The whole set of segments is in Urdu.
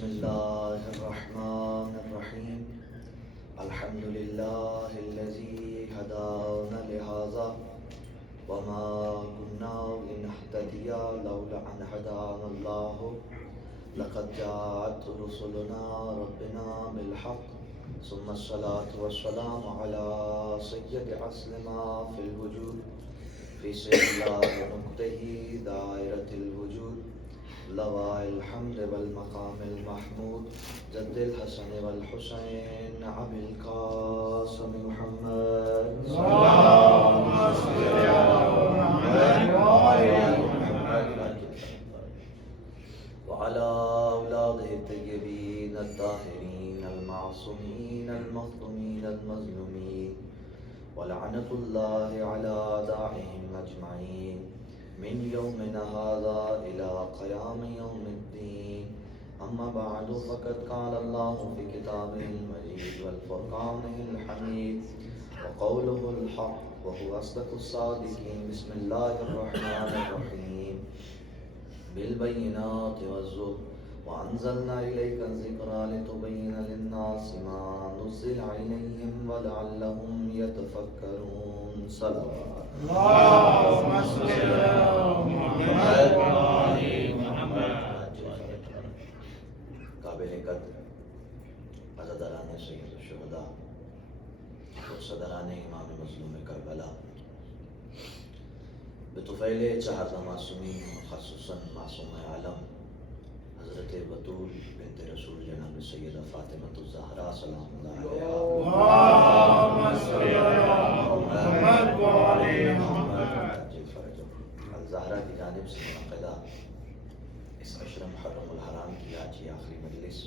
بسم اللہ الرحمن الرحیم الحمد للہ الذی ہدانا لہذا وما كنا لنهتدی لولا ان هدانا اللہ لقد جاءت رسلنا ربنا بالحق ثم الصلاة والسلام على سید اصل ما فی الوجود فی سبیل نقطہ دائرۃ الوجود لواء الحمد والمقام المحمود جد الحسن والحسین ابی القاسم محمد اللهم صل على محمد وعلى اولاده الطیبین الطاہرین المعصومین المظلومین المظلومین ولعنۃ اللہ علی اعدائهم اجمعین من يومنا هذا إلى قيام يوم الدين أما بعد فقد قال الله في كتابه المجيد والفرقانه الحميد وقوله الحق وهو أصدق الصادقين بسم الله الرحمن الرحيم بالبينات والزبر وأنزلنا إليك الذكر لتبين للناس ما نزل إليهم ولعلهم يتفكرون صلى اللهم صل على محمد وعلى محمد. قابل قدر عزاداران سید الشہداء اور صدران امام مظلوم کربلا بطفیل چہردہ معصومین خصوصاً معصوم عالم حضرت بطول بنت رسول جناب سیدہ فاطمہ الزہرا سلام اللہ علیہا اللهم صل على محمد وعلى محمد. الزہرا کی جانب سے منعقدہ اس عشر محرم الحرام کی آج یہ آخری مجلس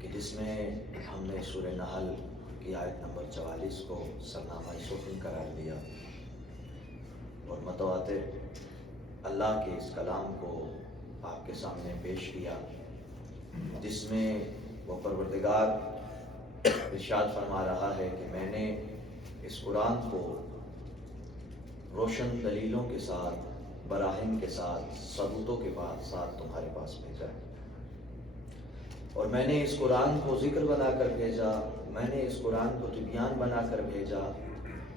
کہ جس میں ہم نے سورہ نحل کی آیت نمبر 44 کو سرنامہ صوفی قرار دیا اور متواتر اللہ کے اس کلام کو آپ کے سامنے پیش کیا جس میں وہ پروردگار ارشاد فرما رہا ہے کہ میں نے اس قرآن کو روشن دلیلوں کے ساتھ براہین کے ساتھ ثبوتوں کے ساتھ تمہارے پاس بھیجا ہے اور میں نے اس قرآن کو ذکر بنا کر بھیجا میں نے اس قرآن کو تبیان بنا کر بھیجا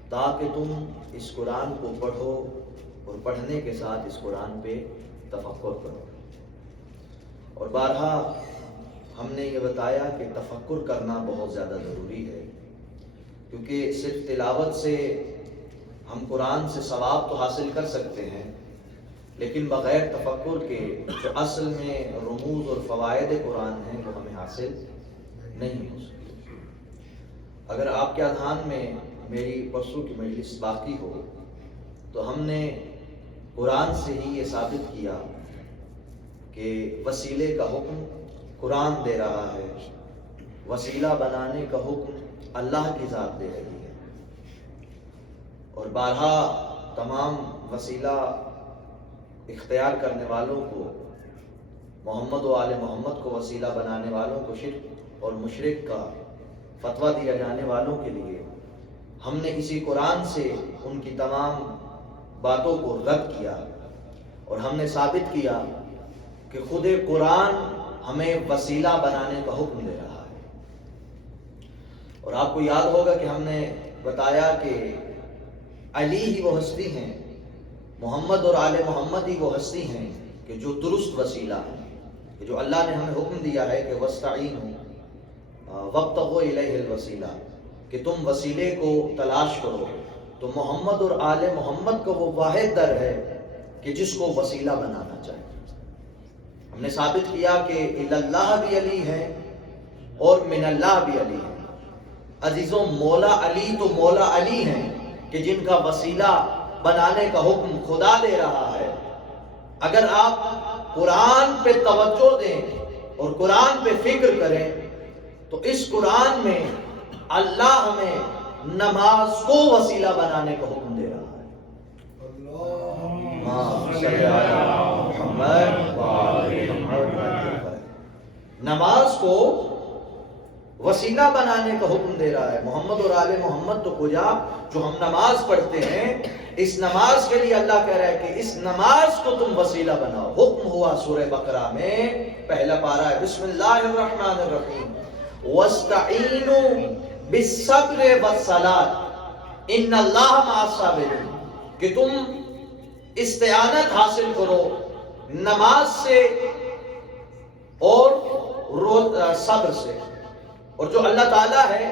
تاکہ تم اس قرآن کو پڑھو اور پڑھنے کے ساتھ اس قرآن پہ تفکر کرو اور بارہا ہم نے یہ بتایا کہ تفکر کرنا بہت زیادہ ضروری ہے کیونکہ صرف تلاوت سے ہم قرآن سے ثواب تو حاصل کر سکتے ہیں لیکن بغیر تفکر کے جو اصل میں رموز اور فوائد قرآن ہیں وہ ہمیں حاصل نہیں ہو سکتے. اگر آپ کے اذہان میں میری پرسوں کی مجلس باقی ہو تو ہم نے قرآن سے ہی یہ ثابت کیا کہ وسیلے کا حکم قرآن دے رہا ہے وسیلہ بنانے کا حکم اللہ کی ذات دے رہی ہے اور بارہا تمام وسیلہ اختیار کرنے والوں کو محمد و آل محمد کو وسیلہ بنانے والوں کو شرک اور مشرک کا فتویٰ دیا جانے والوں کے لیے ہم نے اسی قرآن سے ان کی تمام باتوں کو رد کیا اور ہم نے ثابت کیا کہ خود قرآن ہمیں وسیلہ بنانے کا حکم دے رہا ہے. اور آپ کو یاد ہوگا کہ ہم نے بتایا کہ علی ہی وہ ہستی ہیں محمد اور آل محمد ہی وہ ہستی ہیں کہ جو درست وسیلہ ہیں کہ جو اللہ نے ہمیں حکم دیا ہے کہ وَاسْتَعِینُوا وَابْتَغُوا إِلَیْهِ الْوَسِیلَہ کہ تم وسیلے کو تلاش کرو. تو محمد اور آل محمد کا وہ واحد در ہے کہ جس کو وسیلہ بنانا چاہیے. ہم نے ثابت کیا کہ اللہ بھی علی ہے اور من اللہ بھی علی ہے. عزیزوں مولا علی تو مولا علی ہیں کہ جن کا وسیلہ بنانے کا حکم خدا دے رہا ہے. اگر آپ قرآن پہ توجہ دیں اور قرآن پہ فکر کریں تو اس قرآن میں اللہ ہمیں نماز کو وسیلہ بنانے کا حکم دے رہا ہے. نماز کو وسیلہ بنانے کا حکم دے رہا ہے. محمد اور آل محمد تو کجا جو ہم نماز پڑھتے ہیں اس نماز کے لیے اللہ کہہ رہا ہے کہ اس نماز کو تم وسیلہ بناؤ. حکم ہوا سورہ بقرہ میں پہلا پارہ ہے بسم اللہ الرحمن الرحیم وَاسْتَعِينُوا بِالصَّبْرِ وَالصَّلَاةِ إِنَّ اللَّهَ مَعَ الصَّابِرِينَ کہ تم استعانت حاصل کرو نماز سے اور صبر سے, اور جو اللہ تعالیٰ ہے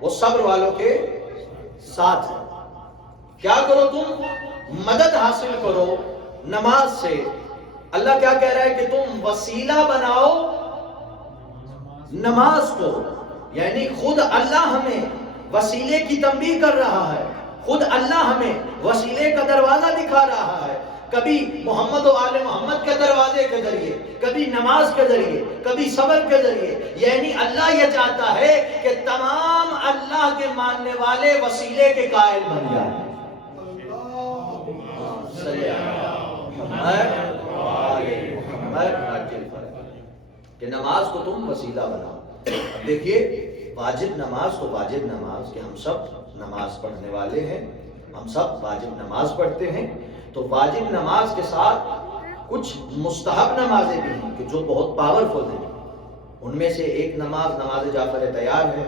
وہ صبر والوں کے ساتھ ہے. کیا کرو تم مدد حاصل کرو نماز سے. اللہ کیا کہہ رہا ہے کہ تم وسیلہ بناؤ نماز کو, یعنی خود اللہ ہمیں وسیلے کی تنبیہ کر رہا ہے, خود اللہ ہمیں وسیلے کا دروازہ دکھا رہا ہے. کبھی محمد و آل محمد کے دروازے کے ذریعے, کبھی نماز کے ذریعے, کبھی صبر کے ذریعے. یعنی اللہ یہ چاہتا ہے کہ تمام اللہ کے ماننے والے وسیلے کے قائل بن جائیں. کہ نماز کو تم وسیلہ بناؤ. اب دیکھیے واجب نماز تو واجب نماز کہ ہم سب نماز پڑھنے والے ہیں, ہم سب واجب نماز پڑھتے ہیں. تو واجب نماز کے ساتھ کچھ مستحب نمازیں بھی ہیں کہ جو بہت پاورفل ہیں. ان میں سے ایک نماز نماز جعفر تیار ہے,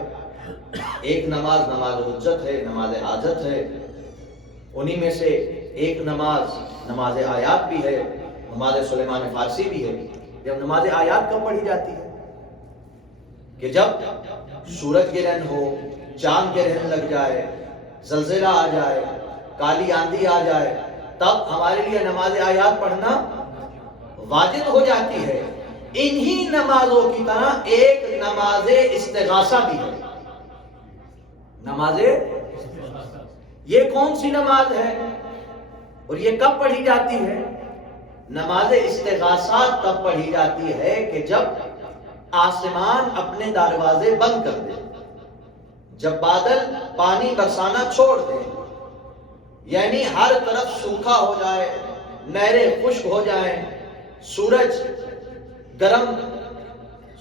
ایک نماز نماز حجت ہے, نماز حاجت ہے. انہی میں سے ایک نماز نماز آیات بھی ہے, نماز سلیمان فارسی بھی ہے. جب نماز آیات کب پڑھی جاتی ہے کہ جب سورج گرہن ہو, چاند گرہن لگ جائے, زلزلہ آ جائے, کالی آندھی آ جائے, تب ہمارے لیے نماز آیات پڑھنا واجب ہو جاتی ہے. انہی نمازوں کی طرح ایک نماز استغاثہ بھی ہے. نماز یہ کون سی نماز ہے اور یہ کب پڑھی جاتی ہے؟ نماز استغاثہ تب پڑھی جاتی ہے کہ جب آسمان اپنے دروازے بند کر دے, جب بادل پانی برسانا چھوڑ دے, یعنی ہر طرف سوکھا ہو جائے, نہریں خشک ہو جائیں, سورج گرم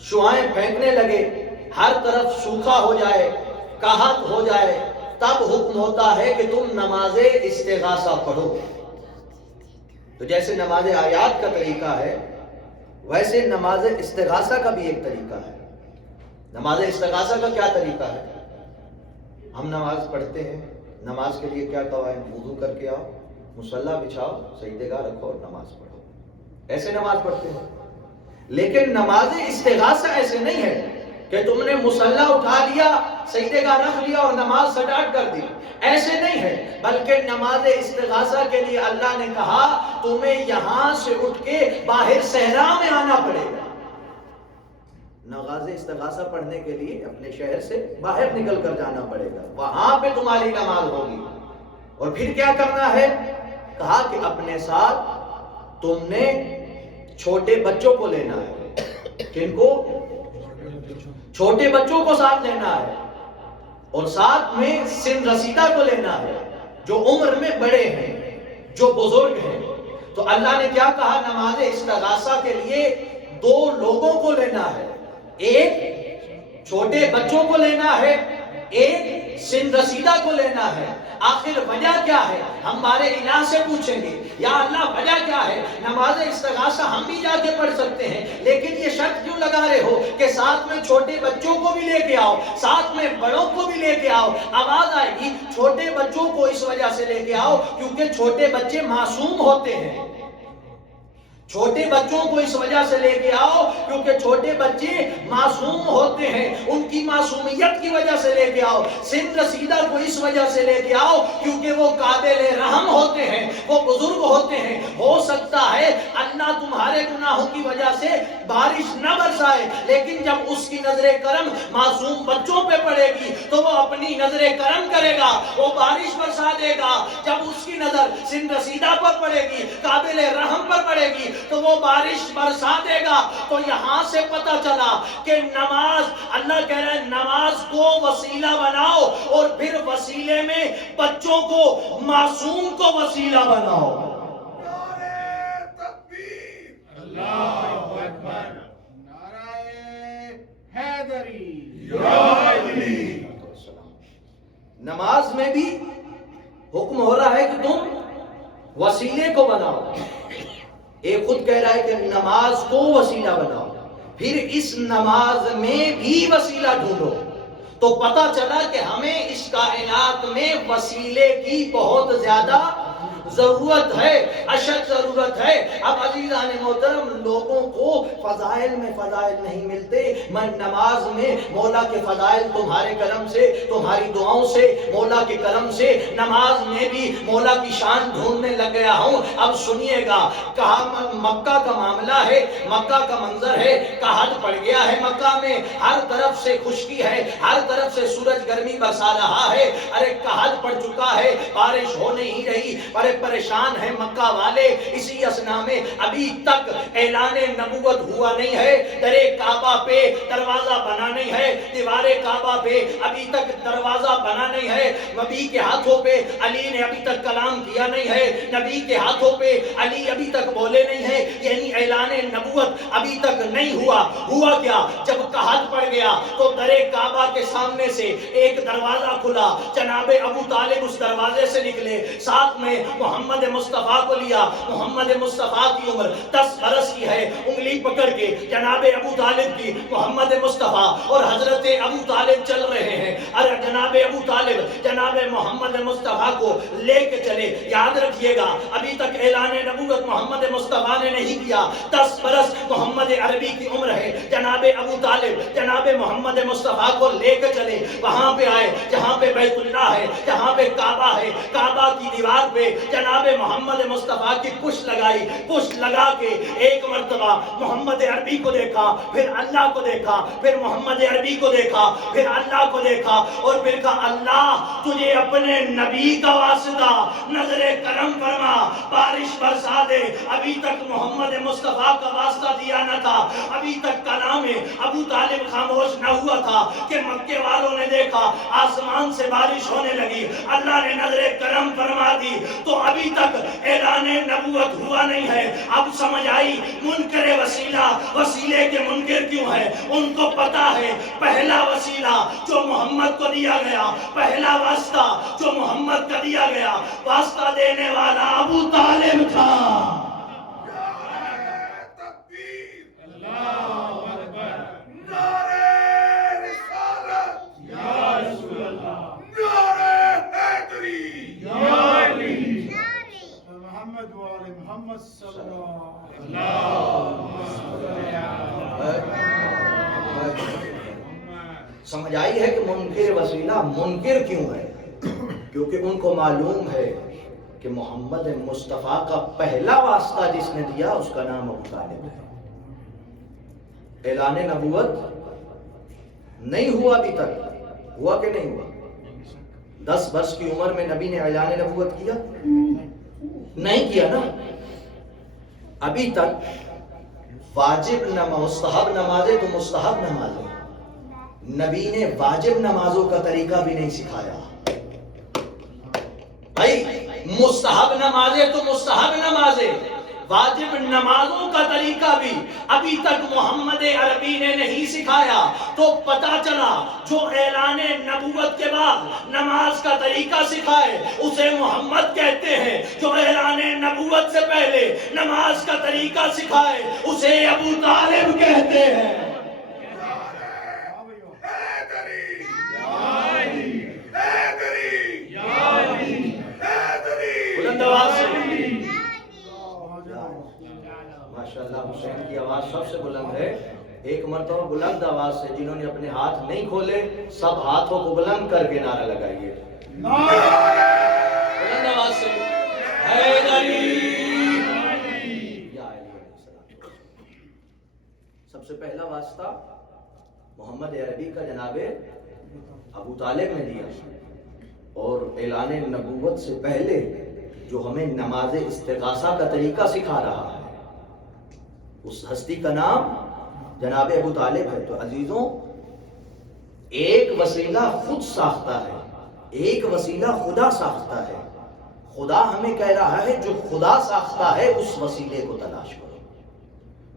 شعائیں پھینکنے لگے, ہر طرف سوکھا ہو جائے, قحط ہو جائے, تب حکم ہوتا ہے کہ تم نماز استغاثہ پڑھو. تو جیسے نماز آیات کا طریقہ ہے ویسے نماز استغاثہ کا بھی ایک طریقہ ہے. نماز استغاثہ کا کیا طریقہ ہے؟ ہم نماز پڑھتے ہیں, نماز کے لیے کیا قواعد؟ وضو کر کے آؤ, مصلی بچھاؤ, سجدے گاہ رکھو اور نماز پڑھو. ایسے نماز پڑھتے ہیں. لیکن نماز استغاثہ ایسے نہیں ہے کہ تم نے مصلی اٹھا لیا, سجدے گاہ رکھ لیا اور نماز سٹارٹ کر دی. ایسے نہیں ہے, بلکہ نماز استغاثہ کے لیے اللہ نے کہا تمہیں یہاں سے اٹھ کے باہر صحرا میں آنا پڑے گا. نماز استغاثہ پڑھنے کے لیے اپنے شہر سے باہر نکل کر جانا پڑے گا, وہاں پہ تمہاری نماز ہوگی. اور پھر کیا کرنا ہے؟ کہا کہ اپنے ساتھ تم نے چھوٹے بچوں کو لینا ہے. کن کو؟ چھوٹے بچوں کو ساتھ لینا ہے, اور ساتھ میں سن رسیدہ کو لینا ہے, جو عمر میں بڑے ہیں, جو بزرگ ہیں. تو اللہ نے کیا کہا؟ نماز استغاثہ کے لیے دو لوگوں کو لینا ہے, ایک چھوٹے بچوں کو لینا ہے, ایک سن رسیدہ کو لینا ہے. آخر وجہ کیا ہے؟ ہم ہمارے الہ سے پوچھیں گے یا اللہ وجہ کیا ہے؟ نماز استغاثہ ہم بھی جا کے پڑھ سکتے ہیں, لیکن یہ شرط کیوں لگا رہے ہو کہ ساتھ میں چھوٹے بچوں کو بھی لے کے آؤ, ساتھ میں بڑوں کو بھی لے کے آؤ؟ آواز آئے گی چھوٹے بچوں کو اس وجہ سے لے کے آؤ کیونکہ چھوٹے بچے معصوم ہوتے ہیں. چھوٹے بچوں کو اس وجہ سے لے کے آؤ کیونکہ چھوٹے بچے معصوم ہوتے ہیں, ان کی معصومیت کی وجہ سے لے کے آؤ. سن رسیدہ کو اس وجہ سے لے کے آؤ کیونکہ وہ قابل رحم ہوتے ہیں, وہ بزرگ ہوتے ہیں. ہو سکتا ہے اللہ تمہارے گناہوں کی وجہ سے بارش نہ برسائے, لیکن جب اس کی نظر کرم معصوم بچوں پہ پڑے گی تو وہ اپنی نظر کرم کرے گا, وہ بارش برسا دے گا. جب اس کی نظر سن رسیدہ پر پڑے گی, قابل رحم پر پڑے گی, تو وہ بارش برسا دے گا. تو یہاں سے پتہ چلا کہ نماز, اللہ کہہ رہے ہیں نماز کو وسیلہ بناؤ, اور پھر وسیلے میں بچوں کو, معصوم کو وسیلہ بناؤ. نعرہ تکبیر, اللہ اکبر, نعرہ حیدری, یا علی. نماز میں بھی حکم ہو رہا ہے کہ تم وسیلے کو بناؤ. ایک خود کہہ رہا ہے کہ نماز کو وسیلہ بناؤ، پھر اس نماز میں بھی وسیلہ ڈھونڈو. تو پتہ چلا کہ ہمیں اس کائنات میں وسیلے کی بہت زیادہ ضرورت ہے، اشد ضرورت ہے. اب عزیزان محترم، لوگوں کو فضائل میں فضائل نہیں ملتے. میں نماز میں مولا کے فضائل تمہارے کرم سے، تمہاری دعاؤں سے، مولا کے کرم سے نماز میں بھی مولا کی شان ڈھونڈنے لگ گیا ہوں. اب سنیے گا، کہا مکہ کا معاملہ ہے، مکہ کا منظر ہے، قحط پڑ گیا ہے مکہ میں، ہر طرف سے خشکی ہے، ہر طرف سے سورج گرمی برسا رہا ہے. ارے قحط پڑ چکا ہے، بارش ہو نہیں رہی، بڑے پریشان ہیں مکہ والے. اسی اسنا میں ابھی تک اعلان نبوت ہوا نہیں ہے. در کعبہ پہ دروازہ بنا نہیں ہے، دیوار کعبہ پہ ابھی تک دروازہ بنا نہیں ہے. نبی کے ہاتھوں پہ علی نے ابھی تک کلام کیا نہیں ہے، نبی کے ہاتھوں پہ علی ابھی تک بولے نہیں ہے. یعنی اعلان نبوت ابھی تک نہیں ہوا. ہوا کیا؟ جب قحط پڑ گیا تو در کعبہ کے سامنے سے ایک دروازہ کھلا. جناب ابو طالب اس دروازے سے نکلے، ساتھ میں محمد مصطفیٰ کو لیا. محمد مصطفیٰ کی عمر 10 برس کی ہے. انگلی پکڑ کے جناب ابو طالب کی محمد مصطفیٰ اور حضرت ابو طالب چل رہے ہیں. ارے جناب ابو طالب جناب محمد مصطفیٰ کو لے کے چلے. یاد رکھیے گا، ابھی تک اعلان نبوت محمد مصطفیٰ نے نہیں کیا. 10 برس محمد عربی کی عمر ہے. جناب ابو طالب جناب محمد مصطفیٰ کو لے کے چلے. وہاں پہ آئے جہاں پہ بیت اللہ ہے، جہاں پہ کعبہ ہے. کعبہ کی دیوار پہ جناب محمد مصطفیٰ کی پشت لگائی. پشت لگا کے ایک مرتبہ محمد عربی کو دیکھا، پھر اللہ کو دیکھا، پھر محمد عربی کو دیکھا، پھر اللہ کو دیکھا، اور پھر کہا اللہ تجھے اپنے نبی کا واسطہ نظر کرم فرما، بارش برسا دے. ابھی تک محمد مصطفیٰ کا واسطہ دیا نہ تھا، ابھی تک کلام ابو طالب خاموش نہ ہوا تھا کہ مکے والوں نے دیکھا آسمان سے بارش ہونے لگی، اللہ نے نظر کرم فرما دی. تو ابھی تک اعلان نبوت ہوا نہیں ہے. اب سمجھ آئی منکر وسیلہ وسیلے کے منکر کیوں ہے. ان کو پتا ہے پہلا وسیلہ جو محمد کو دیا گیا، پہلا واسطہ جو محمد کا دیا گیا، واسطہ دینے والا ابو طالب تھا. سمجھ آئی ہے کہ منکر وسیلہ منکر کیوں ہے؟ کیونکہ ان کو معلوم ہے کہ محمد مصطفیٰ کا پہلا واسطہ جس نے دیا اس کا نام ابو طالب ہے. اعلان نبوت نہیں ہوا ابھی تک. ہوا کہ نہیں ہوا؟ 10 برس کی عمر میں نبی نے اعلان نبوت کیا؟ نہیں کیا نا. ابھی تک واجب مستحب نمازیں تو مستحب نمازیں، نبی نے واجب نمازوں کا طریقہ بھی نہیں سکھایا. بھائی مستحب نمازیں تو مستحب نمازیں، واجب نمازوں کا طریقہ بھی ابھی تک محمد عربی نے نہیں سکھایا. تو پتا چلا جو اعلان نبوت کے بعد نماز کا طریقہ سکھائے اسے محمد کہتے ہیں، جو اعلان نبوت سے پہلے نماز کا طریقہ سکھائے اسے ابو طالب کہتے ہیں. ماشاءاللہ حسین کی آواز سب سے بلند ہے. ایک مرتبہ بلند آواز سے جنہوں نے اپنے ہاتھ نہیں کھولے سب ہاتھوں کو بلند کر کے نعرہ لگائیے. بلند آواز سے سب سے پہلا واسطہ محمد عربی کا جناب ابو طالب نے دیا. اور اعلان نبوت سے پہلے جو ہمیں نماز استغاثہ کا طریقہ سکھا رہا ہے اس ہستی کا نام جناب ابو طالب ہے. تو عزیزوں، ایک وسیلہ خود ساختہ ہے، ایک وسیلہ خدا ساختہ ہے. خدا ہمیں کہہ رہا ہے جو خدا ساختہ ہے اس وسیلے کو تلاش کرو.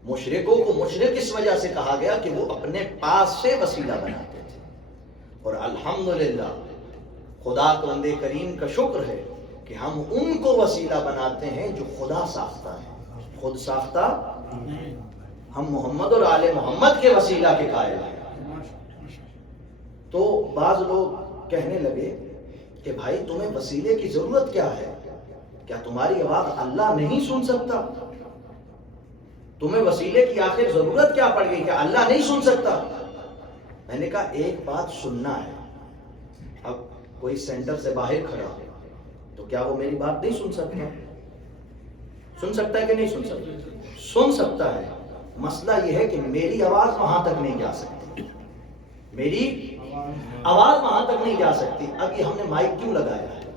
مشرکوں کو مشرک اس وجہ سے کہا گیا کہ وہ اپنے پاس سے وسیلہ بناتے تھے. اور الحمدللہ خدا بندے کریم کا شکر ہے کہ ہم ان کو وسیلہ بناتے ہیں جو خدا ساختہ ہے، خود ساختہ ہم محمد اور آل محمد کے وسیلہ کے قائل ہیں۔ تو بعض لوگ کہنے لگے کہ بھائی تمہیں وسیلے کی ضرورت کیا ہے؟ کیا تمہاری آواز اللہ نہیں سن سکتا؟ تمہیں وسیلے کی آخر ضرورت کیا پڑ گئی کہ اللہ نہیں سن سکتا؟ میں نے کہا ایک بات سننا ہے، اب کوئی سینٹر سے باہر کھڑا ہو تو کیا وہ میری بات نہیں سن سکتا؟ سن سکتا ہے کہ نہیں سن سکتا؟ سن سکتا ہے۔ مسئلہ یہ ہے کہ میری آواز وہاں تک نہیں جا سکتی، میری آواز وہاں تک نہیں جا سکتی۔ اب یہ ہم نے مائک کیوں لگایا ہے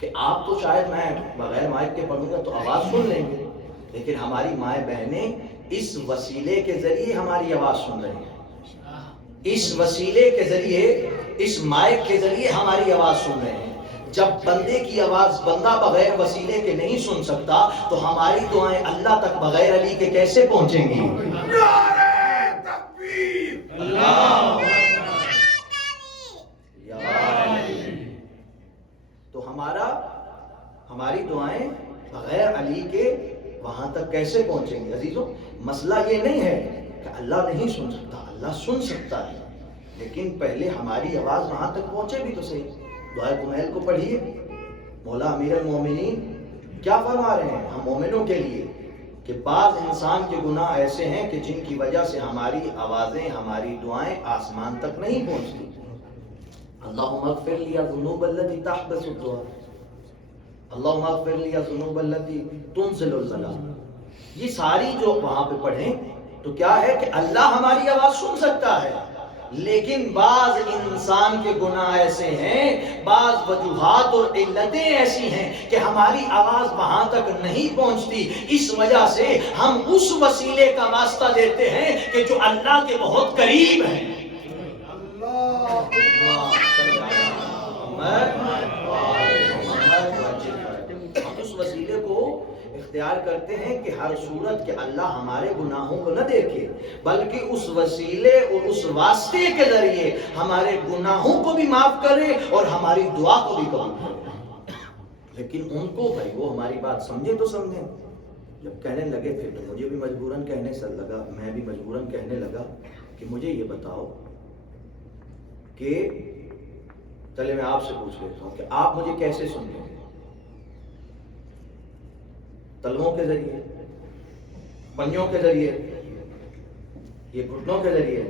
کہ آپ تو شاید میں بغیر مائک کے پڑھوں گا تو آواز سن لیں گے، لیکن ہماری مائیں بہنیں اس وسیلے کے ذریعے ہماری آواز سن رہی ہیں، اس وسیلے کے ذریعے، اس مائک کے ذریعے ہماری آواز سن رہے ہیں۔ جب بندے کی آواز بندہ بغیر وسیلے کے نہیں سن سکتا تو ہماری دعائیں اللہ تک بغیر علی کے کیسے پہنچیں گی؟ نعرہ تکبیر، اللہ تو ہماری دعائیں بغیر علی کے وہاں تک کیسے پہنچیں گی؟ عزیزوں، مسئلہ یہ نہیں ہے کہ اللہ نہیں سن سکتا، اللہ سن سکتا ہے، لیکن پہلے ہماری آواز وہاں تک پہنچے بھی تو صحیح۔ دعائے کمیل کو پڑھیے، مولا امیر المومنین کیا فرما رہے ہیں ہم مومنوں کے لیے کہ بعض انسان کے گناہ ایسے ہیں کہ جن کی وجہ سے ہماری آوازیں، ہماری دعائیں آسمان تک نہیں پہنچتی۔ اللہم اغفر لی الذنوب التي تحبس الدعاء، اللہم اغفر لی الذنوب التي تنزل البلاء، یہ ساری جو وہاں پہ پڑھیں تو کیا ہے کہ اللہ ہماری آواز سن سکتا ہے، لیکن بعض انسان کے گناہ ایسے ہیں، بعض وجوہات اور علتیں ایسی ہیں کہ ہماری آواز وہاں تک نہیں پہنچتی۔ اس وجہ سے ہم اس وسیلے کا واسطہ دیتے ہیں کہ جو اللہ کے بہت قریب ہیں۔ ہم اس وسیلے کو اختیار کرتے ہیں کہ ہر صورت کے اللہ ہمارے گناہوں کو نہ دیکھے، بلکہ اس وسیلے اور اس واسطے کے ذریعے ہمارے گناہوں کو بھی معاف کرے اور ہماری دعا کو بھی قبول کرے۔ لیکن ان کو بھائی وہ ہماری بات سمجھے تو سمجھیں، جب کہنے لگے پھر تو مجھے بھی مجبوراً کہنے سے لگا، میں بھی مجبوراً کہنے لگا کہ مجھے یہ بتاؤ کہ چلے میں آپ سے پوچھ لیتا ہوں کہ آپ مجھے کیسے سنتے ہیں؟ تلووں کے ذریعے، پنجوں کے ذریعے، یہ گھٹنوں کے ذریعے،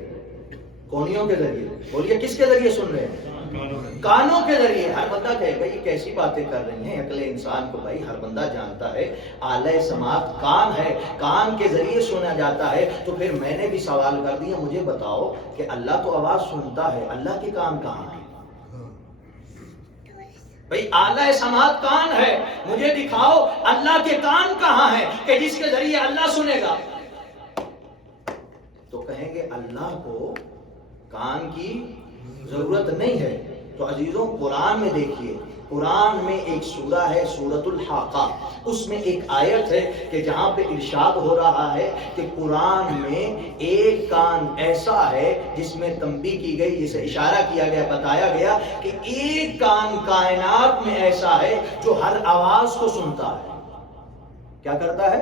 کونیوں کے ذریعے؟ بولیے کس کے ذریعے سن رہے ہیں؟ کانوں کے ذریعے۔ ہر بندہ کہے گا یہ کیسی باتیں کر رہی ہیں، عقل انسان کو بھائی ہر بندہ جانتا ہے آلہ سماعت کان ہے، کان کے ذریعے سنا جاتا ہے۔ تو پھر میں نے بھی سوال کر دیا، مجھے بتاؤ کہ اللہ تو آواز سنتا ہے، اللہ کے کان کہاں ہیں؟ بھئی آلہ سماعت کان ہے، مجھے دکھاؤ اللہ کے کان کہاں ہیں کہ جس کے ذریعے اللہ سنے گا؟ تو کہیں گے اللہ کو کان کی ضرورت نہیں ہے۔ تو عزیزوں قرآن میں دیکھیے، قرآن میں ایک سورہ ہے سورۃ الحاقہ، اس میں ایک آیت ہے کہ جہاں پہ ارشاد ہو رہا ہے کہ قرآن میں ایک کان ایسا ہے جس میں تنبیہ کی گئی، جسے اشارہ کیا گیا، بتایا گیا کہ ایک کان کائنات میں ایسا ہے جو ہر آواز کو سنتا ہے۔ کیا کرتا ہے؟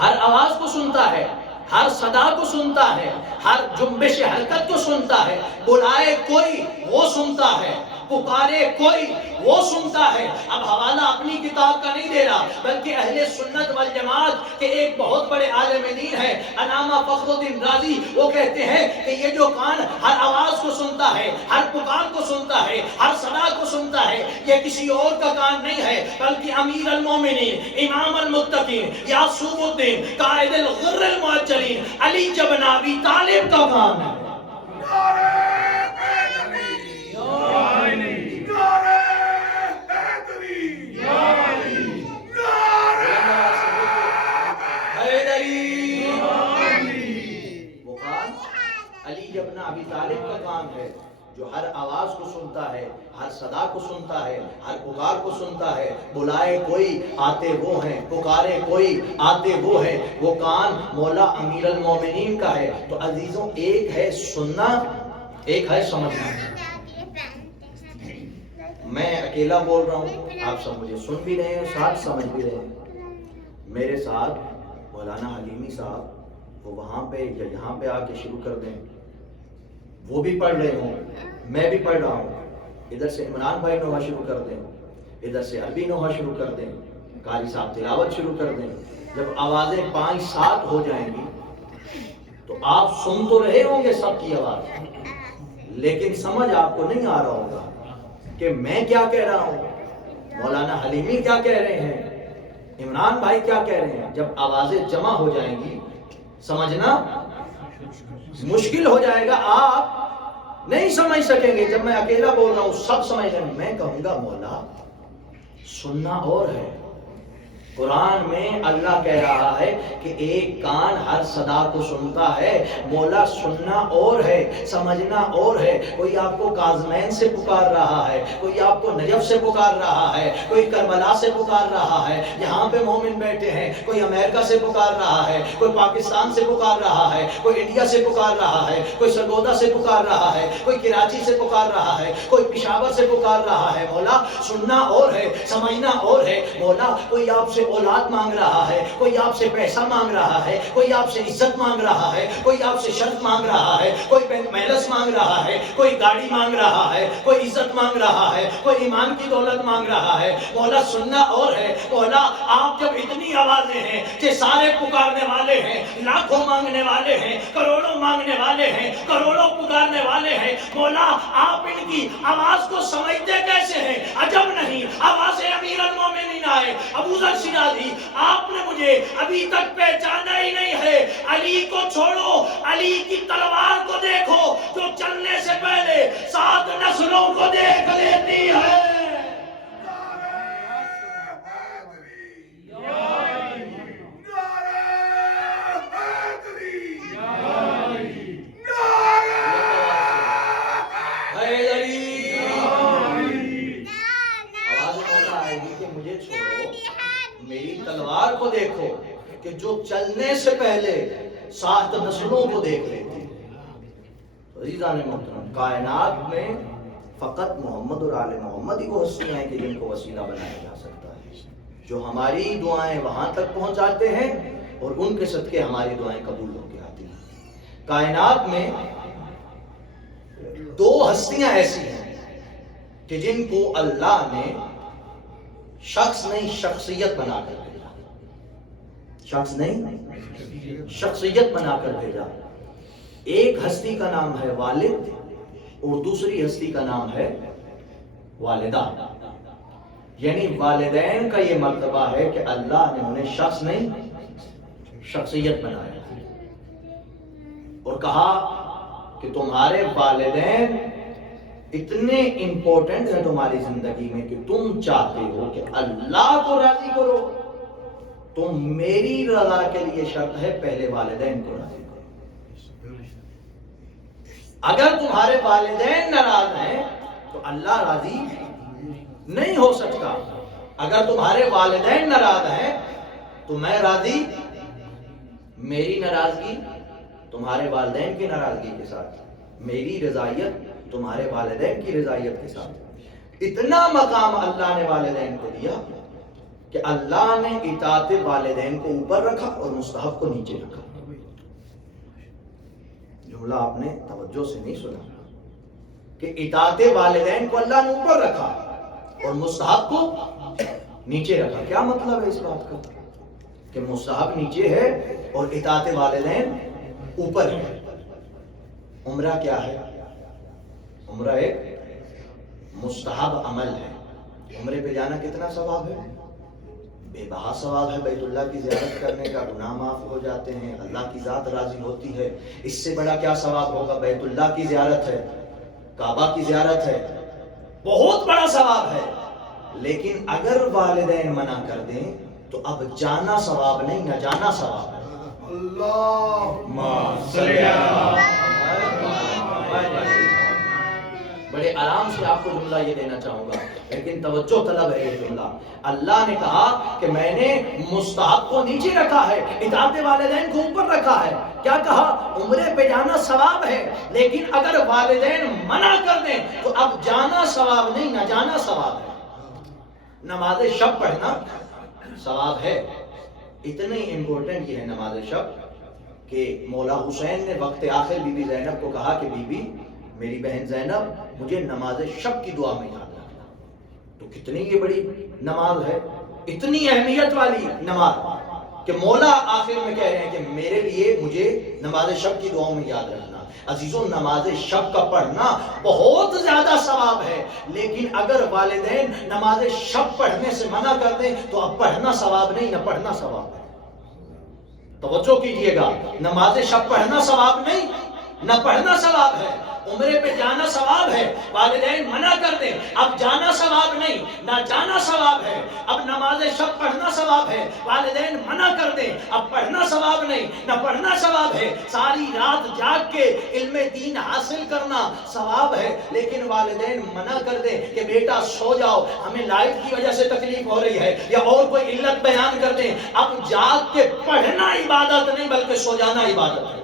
ہر آواز کو سنتا ہے، ہر صدا کو سنتا ہے، ہر جنبش حرکت کو سنتا ہے، بلائے کوئی وہ سنتا ہے، پکارے کوئی وہ سنتا ہے۔ اب حوالہ اپنی کتاب کا نہیں دے رہا، بلکہ اہل سنت والجماعت کے ایک بہت بڑے عالم دین ہے علامہ فخر الدین رازی، وہ کہتے ہیں کہ یہ جو کان ہر آواز کو سنتا ہے، ہر پکار کو سنتا ہے، ہر صدا کو سنتا ہے، یہ کسی اور کا کان نہیں ہے، بلکہ امیر المومنین، امام المتقین، یعصوب الدین، قائد الغر المعجلین، علی بن ابی طالب کا کان ہے۔ ابی طالب کا کام ہے جو ہر آواز کو سنتا ہے، ہر صدا کو سنتا ہے، ہر پکار کو سنتا ہے، بلائے کوئی آتے وہ ہیں، پکارے کوئی آتے وہ ہیں۔ وہ کان مولا امیر المومنین کا ہے۔ تو عزیزوں ایک ہے سننا، ایک ہے سمجھنا۔ میں اکیلا بول رہا ہوں، آپ سب مجھے سن بھی رہے ہیں، ساتھ سمجھ بھی رہے ہیں۔ میرے ساتھ مولانا حلیمی صاحب وہ وہاں پہ یا یہاں پہ آ کے شروع کر دیں، وہ بھی پڑھ رہے ہوں، میں بھی پڑھ رہا ہوں، ادھر سے عمران بھائی نوحہ شروع کر دیں، ادھر سے عربی نوحہ شروع کر دیں، قاری صاحب تلاوت شروع کر دیں، جب آوازیں 5-7 ہو جائیں گی تو آپ سن تو رہے ہوں گے سب کی آواز، لیکن سمجھ آپ کو نہیں آ رہا ہوگا کہ میں کیا کہہ رہا ہوں، مولانا حلیمی کیا کہہ رہے ہیں، عمران بھائی کیا کہہ رہے ہیں۔ جب آوازیں جمع ہو جائیں گی سمجھنا مشکل ہو جائے گا، آپ نہیں سمجھ سکیں گے۔ جب میں اکیلا بول رہا ہوں سب سمجھ رہے ہیں، میں کہوں گا مولا سننا اور ہے۔ قرآن میں اللہ کہہ رہا ہے کہ ایک کان ہر صدا کو سنتا ہے، مولا سننا اور ہے، سمجھنا اور ہے۔ کوئی آپ کو کاظمین سے پکار رہا ہے، کوئی آپ کو نجف سے پکار رہا ہے، کوئی کربلا سے پکار رہا ہے، یہاں پہ مومن بیٹھے ہیں، کوئی امریکہ سے پکار رہا ہے، کوئی پاکستان سے پکار رہا ہے، کوئی انڈیا سے پکار رہا ہے، کوئی سرگودا سے پکار رہا ہے، کوئی کراچی سے پکار رہا ہے، کوئی پشاور سے پکار رہا ہے۔ مولا سننا اور ہے، سمجھنا اور ہے۔ مولا کوئی آپ سے اولاد مانگ رہا ہے، کوئی آپ سے پیسہ مانگ رہا ہے، کوئی آپ سے عزت مانگ رہا ہے، کوئی آپ سے شرف مانگ رہا ہے، کوئی بینک بیلنس مانگ رہا ہے، کوئی گاڑی مانگ رہا ہے، کوئی عزت مانگ رہا ہے، کوئی ایمان کی دولت مانگ رہا ہے۔ مولا سننا اور ہے۔ مولا آپ جب اتنی آوازیں ہیں کہ سارے پکارنے والے ہیں، لاکھوں مانگنے والے ہیں، کروڑوں مانگنے والے ہیں، کروڑوں پکارنے والے ہیں، مولا آپ ان کی آواز کو سمجھتے کیسے ہیں؟ عجب نہیں، آواز امیر المومنین آئے ابو ذر شیرازی، آپ نے مجھے ابھی تک پہچانا ہی نہیں ہے۔ علی کو چھوڑو، علی کی تلوار کو دیکھو جو چلنے سے پہلے 7 نسلوں کو دیکھ لیتی ہے۔ میری تلوار کو دیکھو کہ جو چلنے سے پہلے 7 نسلوں کو دیکھ لیتی ہے۔ عزیزان محترم، کائنات میں فقط محمد اور آل محمد ہی وہ ہستیاں ہیں کہ جن کو وسیلہ بنایا جا سکتا ہے، جو ہماری دعائیں وہاں تک پہنچاتے ہیں اور ان کے صدقے ہماری دعائیں قبول ہو کے آتی ہیں۔ کائنات میں 2 ہستیاں ایسی ہیں کہ جن کو اللہ نے شخص نہیں شخصیت بنا کر بھیجا، شخص نہیں شخصیت بنا کر بھیجا۔ ایک ہستی کا نام ہے والد اور دوسری ہستی کا نام ہے والدہ۔ یعنی والدین کا یہ مرتبہ ہے کہ اللہ نے انہیں شخص نہیں شخصیت بنایا اور کہا کہ تمہارے والدین اتنے امپورٹنٹ ہیں تمہاری زندگی میں کہ تم چاہتے ہو کہ اللہ کو راضی کرو، تو میری رضا کے لیے شرط ہے پہلے والدین کو راضی کرو۔ اگر تمہارے والدین ناراض ہیں تو اللہ راضی نہیں ہو سکتا۔ اگر تمہارے والدین ناراض ہیں تو میں راضی، میری ناراضگی تمہارے والدین کی ناراضگی کے ساتھ، میری رضائیت تمہارے والدین کی رضائیت کے ساتھ۔ اتنا مقام اللہ نے والدین کو دیا کہ اللہ نے اطاعت والدین کو اوپر رکھا اور مستحب کو نیچے رکھا۔ جملہ آپ نے توجہ سے نہیں سنا کہ اطاعت والدین کو اللہ نے اوپر رکھا اور مستحب کو نیچے رکھا۔ کیا مطلب ہے اس بات کا کہ مستحب نیچے ہے اور اطاعت والدین اوپر ہے؟ عمرہ کیا ہے؟ عمرہ ایک مستحب عمل ہے۔ عمرے پہ جانا کتنا ثواب ہے؟ بے بہا ثواب ہے۔ بیت اللہ کی زیارت کرنے کا گناہ معاف ہو جاتے ہیں، اللہ کی ذات راضی ہوتی ہے۔ اس سے بڑا کیا ثواب ہوگا؟ بیت اللہ کی زیارت ہے، کعبہ کی زیارت ہے، بہت بڑا ثواب ہے۔ لیکن اگر والدین منع کر دیں تو اب جانا ثواب نہیں، نہ جانا ثواب ہے۔ اللہم صلی علی بڑے آرام سے آپ کو جملہ یہ دینا چاہوں گا، لیکن توجہ طلب ہے یہ جملہ۔ اللہ نے کہا کہ میں نے مستحب کو نیچے رکھا ہے، اطاعت والدین کو اوپر رکھا ہے۔ کیا کہا؟ عمرے پہ جانا ثواب ہے، لیکن اگر والدین منع کر دیں تو اب جانا ثواب نہیں، نہ جانا ثواب ہے۔ نماز شب پڑھنا ثواب ہے، اتنی امپورٹنٹ یہ ہے نماز شب کہ مولا حسین نے وقت آخر بی بی زینب کو کہا کہ بی بی میری بہن زینب مجھے نماز شب کی دعا میں یاد رکھنا۔ تو کتنی یہ بڑی نماز ہے، اتنی اہمیت والی نماز کہ مولا آخر میں کہہ رہے ہیں کہ میرے لیے مجھے نماز شب کی دعاؤں میں یاد رکھنا۔ عزیزوں، نماز شب کا پڑھنا بہت زیادہ ثواب ہے، لیکن اگر والدین نماز شب پڑھنے سے منع کر دیں تو اب پڑھنا ثواب نہیں، نہ پڑھنا ثواب ہے۔ توجہ کیجئے گا، نماز شب پڑھنا ثواب نہیں، نہ پڑھنا ثواب ہے۔ عمرے پہ جانا ثواب ہے، والدین منع کر دیں اب جانا ثواب نہیں، نہ جانا ثواب ہے۔ اب نماز شب پڑھنا ثواب ہے، والدین منع کر دیں اب پڑھنا ثواب نہیں، نہ پڑھنا ثواب ہے۔ ساری رات جاگ کے علم دین حاصل کرنا ثواب ہے، لیکن والدین منع کر دیں کہ بیٹا سو جاؤ، ہمیں لائٹ کی وجہ سے تکلیف ہو رہی ہے، یا اور کوئی علت بیان کر دیں، اب جاگ کے پڑھنا عبادت نہیں بلکہ سو جانا عبادت ہے۔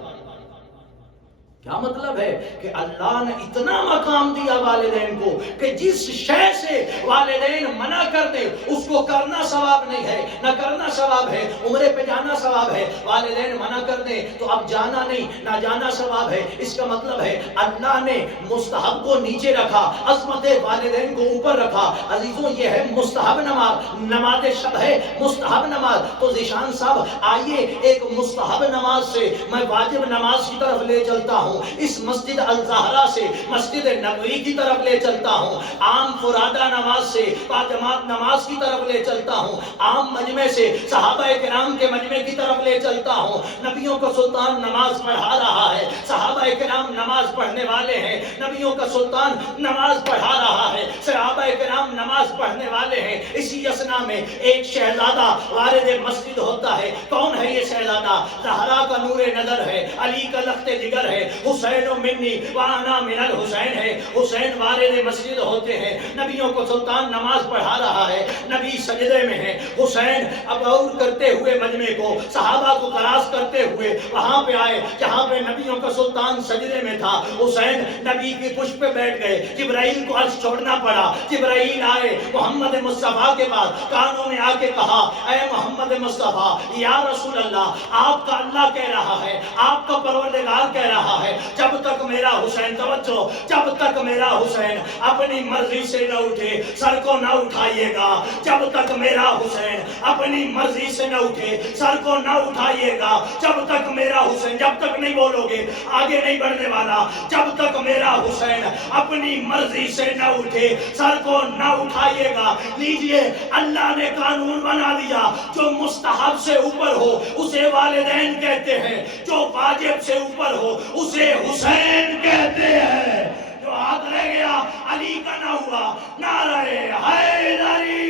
کیا مطلب ہے کہ اللہ نے اتنا مقام دیا والدین کو کہ جس شے سے والدین منع کر دے اس کو کرنا ثواب نہیں ہے، نہ کرنا ثواب ہے۔ عمرے پہ جانا ثواب ہے، والدین منع کر دیں تو اب جانا نہیں، نہ جانا ثواب ہے۔ اس کا مطلب ہے اللہ نے مستحب کو نیچے رکھا، عظمت والدین کو اوپر رکھا۔ عزیزوں، یہ ہے مستحب نماز، نماز شب ہے مستحب نماز۔ تو ذیشان صاحب آئیے ایک مستحب نماز سے میں واجب نماز کی طرف لے چلتا ہوں، اس مسجد الزہرا سے مسجد نبوی کی طرف لے چلتا ہوں، عام فرادہ نماز سے باجماعت نماز کی طرف لے چلتا ہوں، عام مجمع سے صحابہ کرام کے مجمع کی طرف لے چلتا ہوں۔ نبیوں کا سلطان نماز پڑھا رہا ہے، صحابہ کرام نماز پڑھنے والے ہیں، نبیوں کا سلطان نماز پڑھا رہا ہے، صحابہ کرام نماز پڑھنے والے ہیں۔ اسی اسنا میں ایک شہزادہ وارد مسجد ہوتا ہے۔ کون ہے یہ شہزادہ؟ زہرا کا نور نظر ہے، علی کا لخت جگر ہے، حسین منی وانا من الحسین ہے۔ حسین وارد مسجد ہوتے ہیں، نبیوں کو سلطان نماز پڑھا رہا ہے، نبی سجدے میں ہیں۔ حسین عبور کرتے ہوئے مجمع کو، صحابہ کو کراس کرتے ہوئے وہاں پہ آئے جہاں پہ نبیوں کا سلطان سجدے میں تھا۔ حسین نبی کی پشت پہ بیٹھ گئے، جبرائیل کو عرش چھوڑنا پڑا۔ جبرائیل آئے محمد مصطفیٰ کے پاس، کانوں میں آ کے کہا اے محمد مصطفیٰ یا رسول اللہ، آپ کا اللہ کہہ رہا ہے، آپ کا پروردگار کہہ رہا ہے، جب تک میرا حسین، توجہ، جب تک میرا حسین اپنی مرضی سے نہ اٹھے سر کو نہ اٹھائیے گا، جب تک میرا حسین اپنی مرضی سے نہ اٹھے سر کو نہ اٹھائیے گا، جب تک میرا حسین، جب تک نہیں بولو گے آگے نہیں بڑھنے والا، جب تک میرا حسین اپنی مرضی سے نہ اٹھے سر کو نہ اٹھائیے گا۔ لیجئے، اللہ نے قانون بنا دیا، جو مستحب سے اوپر ہو اسے والدین کہتے ہیں، جو واجب سے اوپر ہو اسے حسین کہتے ہیں۔ جو ہاتھ رہ گیا علی کا نہ ہوا، نعرہ حیدری،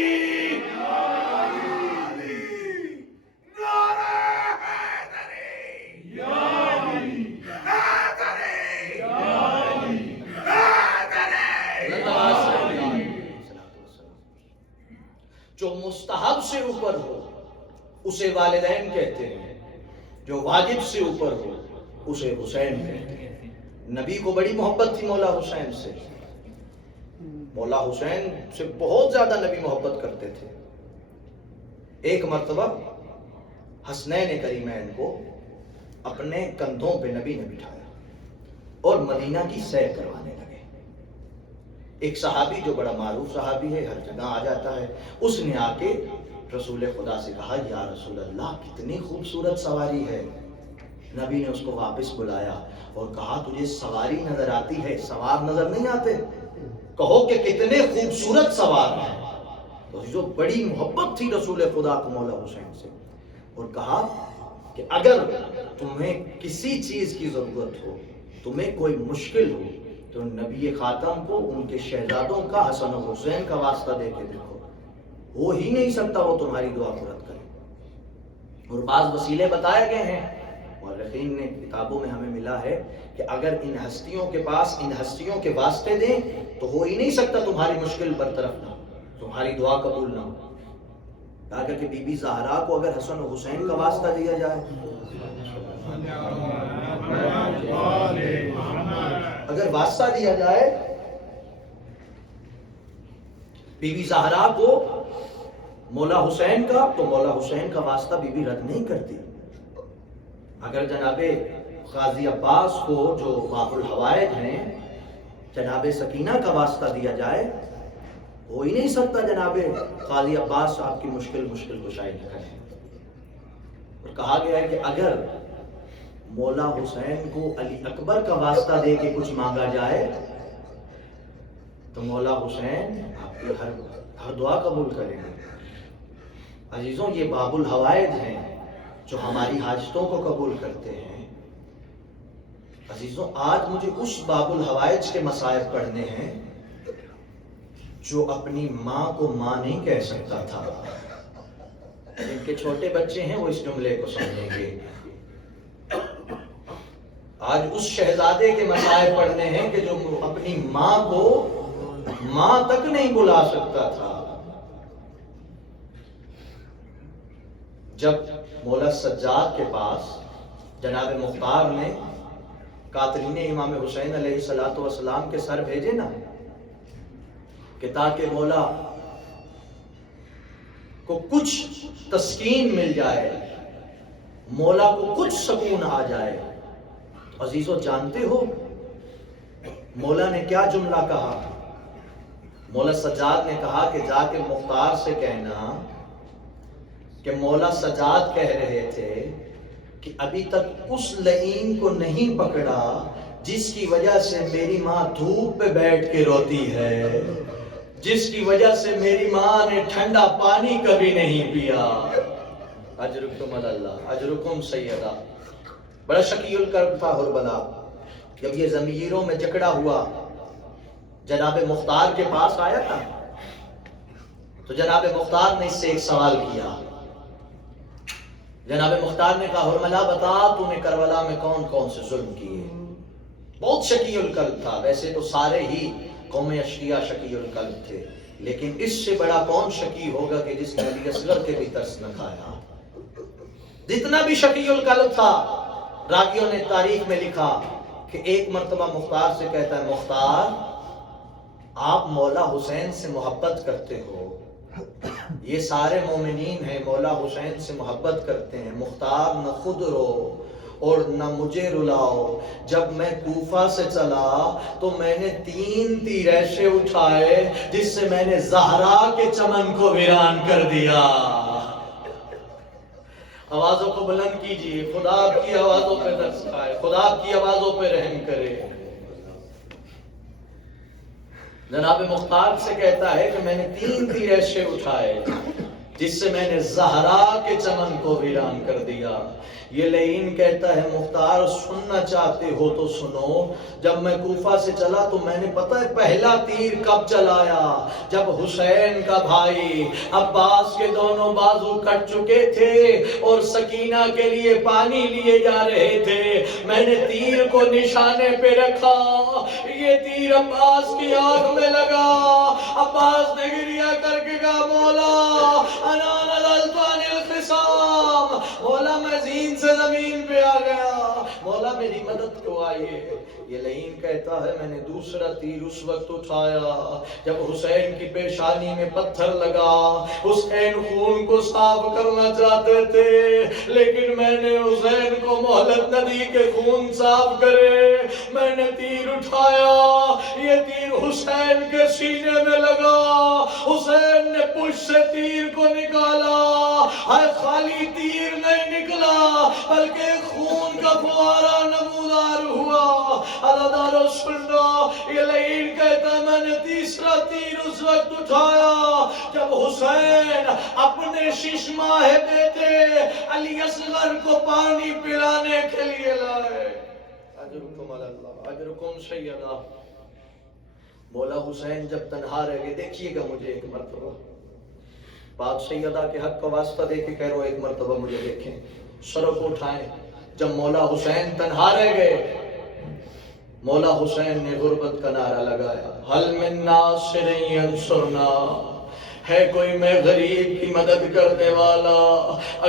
جو مستحب سے اوپر ہو اسے والدین کہتے ہیں، جو واجب سے اوپر ہو اسے حسین کہتے ہیں۔ نبی کو بڑی محبت تھی مولا حسین سے، مولا حسین سے بہت زیادہ نبی محبت کرتے تھے۔ ایک مرتبہ حسنین کریمین کو اپنے کندھوں پہ نبی نے بٹھایا اور مدینہ کی سیر کروانے لگے۔ ایک صحابی جو بڑا معروف صحابی ہے، ہر جگہ آ جاتا ہے، اس نے آ کے رسول خدا سے کہا یا رسول اللہ کتنی خوبصورت سواری ہے۔ نبی نے اس کو واپس بلایا اور کہا تجھے سواری نظر آتی ہے، سوار نظر نہیں آتے؟ کہو کہ کتنے خوبصورت سوار ہیں۔ تو جو بڑی محبت تھی رسول خدا کو مولا حسین سے، اور کہا کہ اگر تمہیں کسی چیز کی ضرورت ہو، تمہیں کوئی مشکل ہو، تو نبی خاتم کو ان کے شہزادوں کا حسن و حسین کا واسطہ دے کے دیکھو، ہو ہی نہیں سکتا وہ تمہاری دعا پورا کرے۔ اور بعض وسیلے بتائے گئے ہیں، مورخین نے کتابوں میں ہمیں ملا ہے کہ اگر ان ہستیوں کے پاس ان ہستیوں کے واسطے دیں تو ہو ہی نہیں سکتا تمہاری مشکل برطرف نہ ہو، تمہاری دعا قبول نہ ہو۔ اگر کہ بی بی زہرا کو اگر حسن و حسین کا واسطہ دیا جائے، اگر واسطہ دیا جائے بی بی زہرا کو مولا حسین کا، تو مولا حسین کا واسطہ بی بی رد نہیں کرتی۔ اگر جناب غازی عباس کو جو باب الحوائج ہیں جناب سکینہ کا واسطہ دیا جائے، ہو ہی نہیں سکتا جناب غازی عباس آپ کی مشکل کشائی نہ کریں۔ اور کہا گیا ہے کہ اگر مولا حسین کو علی اکبر کا واسطہ دے کے کچھ مانگا جائے تو مولا حسین آپ کی ہر دعا قبول کریں گے۔ عزیزوں، یہ باب الحوائج ہیں جو ہماری حاجتوں کو قبول کرتے ہیں۔ عزیزوں، آج مجھے اس باب الحوائج کے مسائل پڑھنے ہیں جو اپنی ماں کو ماں نہیں کہہ سکتا تھا۔ جن کے چھوٹے بچے ہیں وہ اس جملے کو سمجھیں گے۔ آج اس شہزادے کے مسائل پڑھنے ہیں کہ جو اپنی ماں کو ماں تک نہیں بلا سکتا تھا۔ جب مولا سجاد کے پاس جناب مختار نے قاتلین امام حسین علیہ السلام کے سر بھیجے نا کہ تاکہ مولا کو کچھ تسکین مل جائے، مولا کو کچھ سکون آ جائے، عزیزو جانتے ہو مولا نے کیا جملہ کہا؟ مولا سجاد نے کہا کہ جا کے مختار سے کہنا کہ مولا سجاد کہہ رہے تھے کہ ابھی تک اس لعین کو نہیں پکڑا جس کی وجہ سے میری ماں دھوپ پہ بیٹھ کے روتی ہے، جس کی وجہ سے میری ماں نے ٹھنڈا پانی کبھی نہیں پیا۔ اجرکم اللہ، اجرکم سیدہ۔ بڑا شقی القلب تھا حربلا۔ جب یہ ضمیروں میں جکڑا ہوا جناب مختار کے پاس آیا تھا تو جناب مختار نے اس سے ایک سوال کیا۔ جناب مختار نے کہا حرملا بتا تو نے کربلا میں کون کون سے ظلم کیے؟ بہت شقی القلب تھا۔ ویسے تو سارے ہی قوم اشقیاء شقی القلب تھے، لیکن اس سے بڑا کون شقی ہوگا کہ جس نے علی اصغر کے بھی ترس نہ کھایا۔ جتنا بھی شقی القلب تھا، راویوں نے تاریخ میں لکھا کہ ایک مرتبہ مختار سے کہتا ہے مختار آپ مولا حسین سے محبت کرتے ہو، یہ سارے مومنین ہیں مولا حسین سے محبت کرتے ہیں، مختار نہ خود رو اور نہ مجھے رلاؤ۔ جب میں کوفہ سے چلا تو میں نے 3 تیر ایسے اٹھائے جس سے میں نے زہرا کے چمن کو ویران کر دیا۔ آوازوں کو بلند کیجیے، خدا آپ کی آوازوں پہ ترس کھائے، خدا آپ کی آوازوں پہ رحم کرے۔ جناب مختار سے کہتا ہے کہ میں نے 3 تیر ایسے اٹھائے جس سے میں نے زہرا کے چمن کو ویران کر دیا۔ یہ لعین کہتا ہے مختار سننا چاہتے ہو تو سنو، جب میں کوفہ سے چلا تو میں نے پتہ ہے پہلا تیر کب چلایا؟ جب حسین کا بھائی عباس کے دونوں بازو کٹ چکے تھے اور سکینہ کے لیے پانی لیے جا رہے تھے، میں نے تیر کو نشانے پہ رکھا، یہ تیر عباس کی آنکھ میں لگا۔ عباس نے گریہ کر کے کہا مولا انا نزلت عن الخصام، مولا میں زین سے زمین پہ آ گیا، مولا میری مدد کو آئیے۔ یہ لعین کہتا ہے میں نے دوسرا تیر اس وقت اٹھایا جب حسین کی پیشانی میں پتھر لگا، حسین خون کو صاف کرنا چاہتے تھے لیکن میں نے حسین کو مہلت نہ دی کہ خون صاف کرے۔ میں نے تیر اٹھایا، یہ تیر حسین کے سینے میں لگا، حسین نے پشت سے تیر کو نکالا، خالی تیر نہیں نکلا بلکہ خون کا فوارہ نمودار ہوا۔ اللہ دارو سننا، یہ لعین کہتا ہے میں نے تیسرا تیر اس وقت اٹھایا جب حسین اپنے 6 ماہ بیٹے علی اصغر کو پانی پلانے کے لیے لائے۔ اجرکم اللہ، اجرکم سیدہ۔ مولا حسین جب تنہا رہ گئے، دیکھیے گا مجھے ایک مرتبہ، پاک سیدہ کے حق کا واسطہ دے کے کہہ رہا ہوں ایک مرتبہ مجھے دیکھیں، سروں کو اٹھائیں، جب مولا حسین تنہا رہ گئے، مولا حسین نے غربت کا نعرہ لگایا، حل من ناصر ینصرنا، ہے کوئی میں غریب کی مدد کرنے والا؟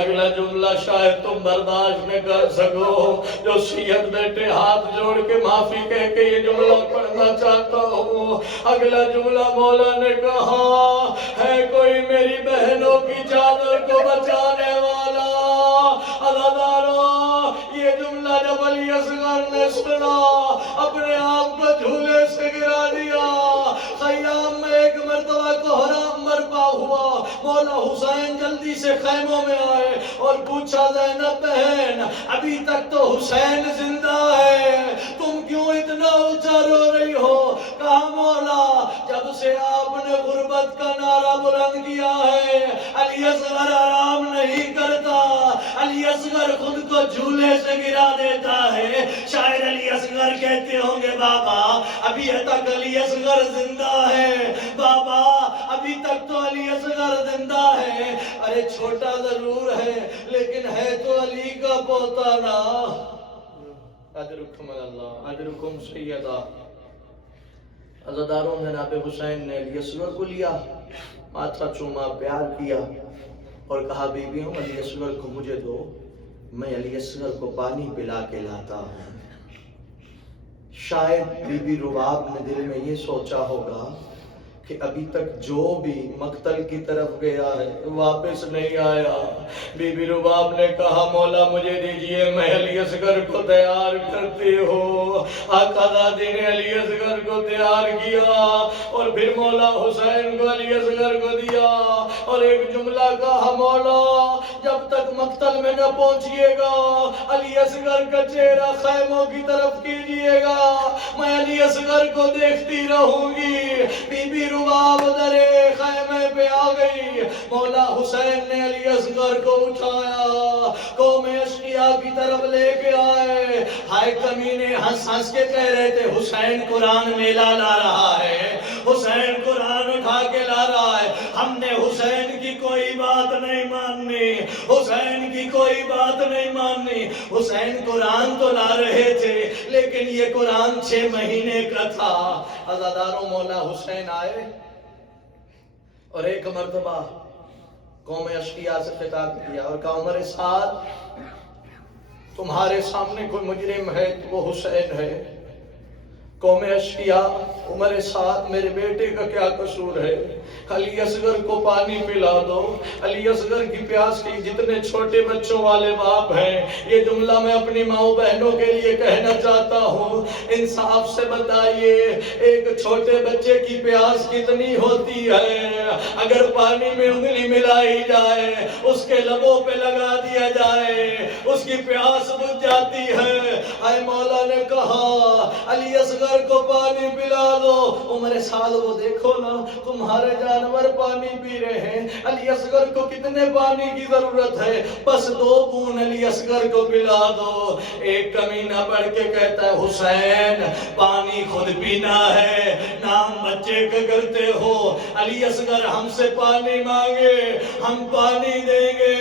اگلا جملہ شاید تم برداشت نہ کر سکو، جو سید بیٹے ہاتھ جوڑ کے معافی کہہ کے یہ جملہ پڑھنا چاہتا ہوں۔ اگلا جملہ مولا نے کہا، ہے کوئی میری بہنوں کی چادر کو بچانے والا؟ عزادارو، یہ جملہ جب علی اصغر نے سنا، اپنے آپ کو جھولے سے گرا دیا۔ خیام میں ایک مرتبہ کوہرام برپا ہوا، مولا حسین جلدی سے خیموں میں آئے اور پوچھا، زینب بہن ابھی تک تو حسین زندہ ہے، تم کیوں اتنا اونچا رو رہی ہو؟ کہا مولا، جب سے آپ نے غربت کا نعرہ بلند کیا ہے، علی اصغر آرام نہیں کرتا، علی اصغر خود کو جھولے سے گرا دیتا ہے۔ شاید علی اصغر کہتے ہوں گے، بابا ابھی تک علی اصغر زندہ ہے، بابا ابھی تک تو علی اصغر زندہ ہے۔ ارے چھوٹا ضرور ہے لیکن ہے تو علی کا پوتا نا۔ اجرکم اللہ، اجرکم سیدہ۔ عزاداروں، جناب حسین نے علی اصغر کو لیا، ماتھا چوما، پیار کیا اور کہا، بیویوں علی اصغر کو مجھے دو، میں علی اصغر کو پانی پلا کے لاتا ہوں۔ شاید بی بی رباب نے دل میں یہ سوچا ہوگا کہ ابھی تک جو بھی مقتل کی طرف گیا ہے واپس نہیں آیا۔ بی بی رباب نے کہا، مولا مجھے دیجئے، میں علی اصغر کو تیار کرتی ہوں۔ آقا زادی نے علی اصغر کو تیار کیا اور پھر مولا حسین کو علی اصغر کو دیا اور ایک جملہ کہا، مولا جب تک مقتل میں نہ پہنچیے گا، علی اصغر کا چہرہ خیموں کی طرف کیجئے گا، میں علی اصغر کو دیکھتی رہوں گی۔ بی بی رباب درے خیمے پہ آ گئی، مولا حسین نے علی اصغر کو اٹھایا، قوم اشقیاء کی طرف لے کے آئے۔ ہائے کمینے ہنس ہنس کے کہہ رہے تھے، حسین قرآن میلہ لا رہا ہے، حسین قرآن اٹھا کے لا رہا ہے، ہم نے حسین کی کوئی بات نہیں ماننی، حسین کی کوئی بات نہیں ماننی۔ حسین قرآن تو لا رہے تھے لیکن یہ قرآن 6 مہینے کا تھا۔ عزاداروں، مولا حسین آئے اور ایک مرتبہ قوم اشقیاء سے خطاب کیا اور کہا، عمر سعد تمہارے سامنے کوئی مجرم ہے تو وہ حسین ہے۔ قوم اشقیاء، عمر سعد میرے بیٹے کا کیا قصور ہے؟ علی اصغر کو پانی پلا دو، علی اصغر کی پیاس کی۔ جتنے چھوٹے بچوں والے باپ ہیں، یہ جملہ میں اپنی ماؤں بہنوں کے لیے کہنا چاہتا ہوں، انصاف سے بتائیے ایک چھوٹے بچے کی پیاس کتنی ہوتی ہے؟ اگر پانی میں انگلی ملائی جائے، اس کے لبوں پہ لگا دیا جائے، اس کی پیاس بجھ جاتی ہے۔ اے مولا نے کہا، علی اصغر کو پانی پلا دو۔ عمر سعد وہ دیکھو نا، تمہارے جانور پانی پی رہے ہیں، علی اصغر کو کتنے پانی کی ضرورت ہے؟ بس 2 بوند علی اصغر کو پلا دو۔ ایک کمینہ بڑھ کے کہتا ہے، حسین پانی خود پینا ہے، نام بچے کا کرتے ہو، علی اصغر ہم سے پانی مانگے ہم پانی دیں گے۔